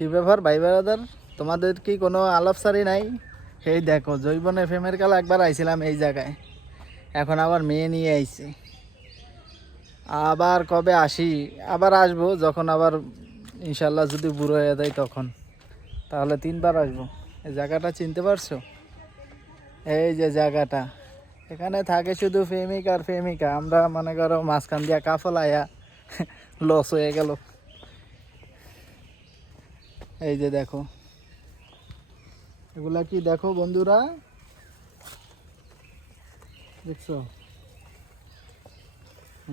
কি ব্যাপার ভাই বেড়াদার তোমাদের কি কোনো আলাপসারি নাই? সেই দেখো, জৈবন এফএমের কাল একবার আইছিলাম এই জায়গায়। এখন আবার মেয়ে নিয়ে আইছি। আবার কবে আসি? আবার আসব, যখন আবার ইনশাল্লাহ যদি বুড়ো হয়ে যায় তখন। তাহলে তিনবার আসব। এই জায়গাটা চিনতে পারছ? এই যে জায়গাটা। এখানে থাকে শুধু প্রেমিক আর প্রেমিকা। আমরা মনে করো মাঝখান দিয়া কাফল আয়া লস হয়ে গেল। এই যে দেখো। এগুলা কি দেখো বন্ধুরা? দেখছ?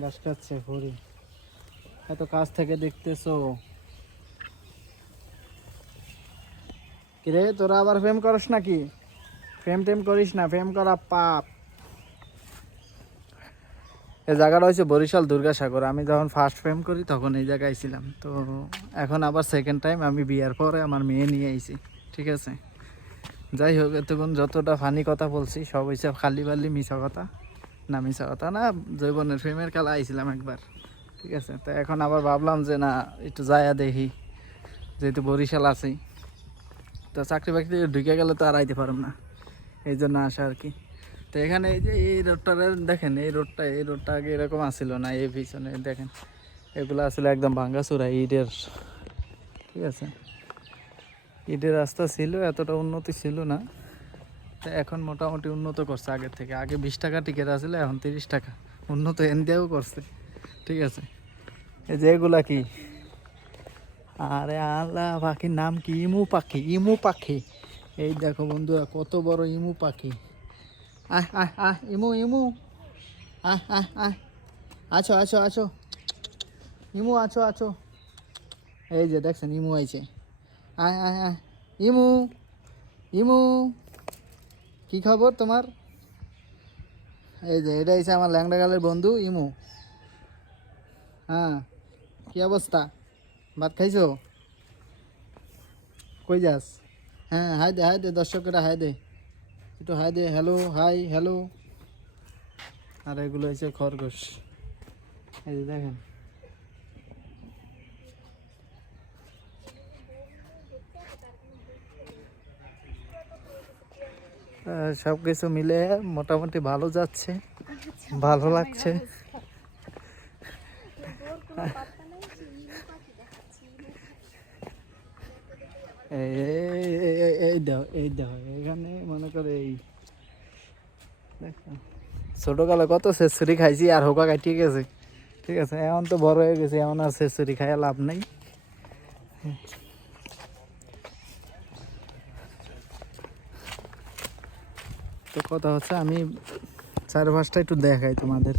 ঘাস খাচ্ছে হরিণ এত কাছ থেকে দেখতেছো। কিরে, তোরা আবার প্রেম করস নাকি? প্রেম টেম করিস না, প্রেম করা পাপ। এই জায়গাটা হচ্ছে বরিশাল দুর্গাসাগর। আমি যখন ফার্স্ট প্রেম করি, তখন এই জায়গায় ছিলাম তো এখন আবার সেকেন্ড টাইম আমি বিয়ার পরে আমার মেয়ে নিয়ে আইছি, ঠিক আছে? যাই হোক, এতক্ষণ যতটা ফানি কথা বলছি, সব হিসাব খালি বালি মিশা কথা। না মিশা কথা না জৈবনের প্রেমের কালা আইছিলাম একবার, ঠিক আছে? তো এখন আবার ভাবলাম যে না, একটু যায়া দেখি, যেহেতু বরিশাল আছি তো চাকরি বাকরি ঢুকে গেলে তো আর আইতে পারব না, এই জন্য আসা আর কি। তো এখানে এই যে এই রোডটা দেখেন, এই রোডটা এই রোডটা আগে এরকম আসছিল না, এই পিছনে দেখেন, এগুলো আসলে একদম ভাঙ্গাচুরা ইটের, ঠিক আছে? ইটের রাস্তা ছিল, এতটা উন্নতি ছিল না। তো এখন মোটামুটি উন্নত করছে আগের থেকে। আগে বিশ টাকা টিকিট আসছিল এখন তিরিশ টাকা। উন্নত এনদিয়াও করছে, ঠিক আছে? এই যে এগুলা কি? আরে আল্লাহ পাখির নাম কি? ইমু পাখি ইমু পাখি। এই দেখো বন্ধুরা, কত বড় ইমু পাখি। আহ আহ আহ ইমু ইমু। আহ আহ আহ আছো আছো আছো। ইমু, আছো আছো। এই যে দেখছেন, ইমু আইছে। আয় আয় ইমু ইমু। কি খবর তোমার? এই যে, এটা হচ্ছে আমার ল্যাংডা গালের বন্ধু, ইমু। হ্যাঁ কি অবস্থা? ভাত খাইছো? কই যাস? হ্যাঁ হাই দে হাই দে, দর্শকেরা, হাই দে। একটু হাই দে হ্যালো হাই হ্যালো আর এগুলো হচ্ছে খরগোশ। এই যে দেখেন। সব কিছু মিলে মোটামুটি ভালো যাচ্ছে। ভালো লাগছে। এই এই- এই- এই- দাও, এখানে মনে করে এই, দেখো। ছোটকালে কত শেষরি খাইছি আর হোকা কাটিয়ে গেছে ঠিক আছে, এখন তো বড় হয়ে গেছে, এখন আর শেষরি খাইয়া লাভ নেই। তো কথা হচ্ছে আমি চারপাশটা একটু দেখাই তোমাদের।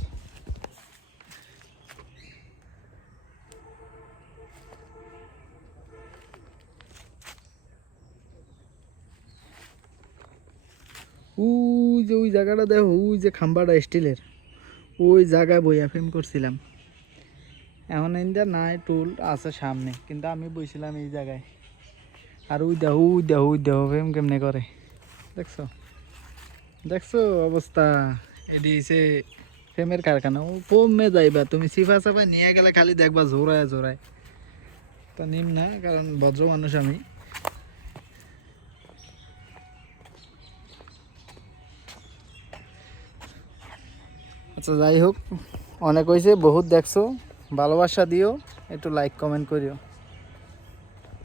ওই যে ওই জায়গাটা দেখো, ওই যে খাম্বাটা স্টিলের। ওই জায়গায় বইয়া ফেম করছিলাম। এখন ইন্দা নাই, টুল আছে সামনে, কিন্তু আমি বইছিলাম এই জায়গায়। আর ওই দেহ ওই দেহ ওই দেহ ফেম কেমনে করে। দেখছ? দেখছ অবস্থা? এটি হচ্ছে ফেমের কারখানা। ও কমে যাইবা, তুমি সিফা সাফা নিয়ে গেলে খালি দেখবা জোড়ায় জোড়ায়। তা নিম না, কারণ ভদ্র মানুষ আমি। আচ্ছা যাই হোক অনেক হয়েছে বহুত দেখছ। ভালোবাসা দিও একটু লাইক কমেন্ট করিও।